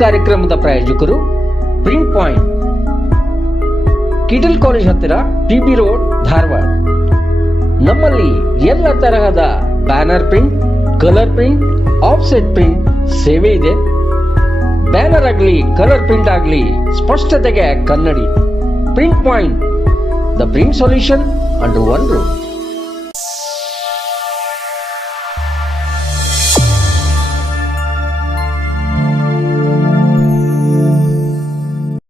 ಕಾರ್ಯಕ್ರಮದ ಪ್ರಾಯೋಜಕರು print point, Kittel college ಹತ್ತಿರ, ಟಿಬಿ ರೋಡ್, ಧಾರವಾಡ. ನಮ್ಮಲ್ಲಿ ಎಲ್ಲ ತರಹದ banner print, colour print, offset print ಸೇವೆ ಇದೆ. ಬ್ಯಾನರ್ ಆಗಲಿ, ಕಲರ್ ಪ್ರಿಂಟ್ ಆಗಲಿ, ಸ್ಪಷ್ಟತೆಗೆ ಕನ್ನಡಿ. Print point, the print solution under one roof.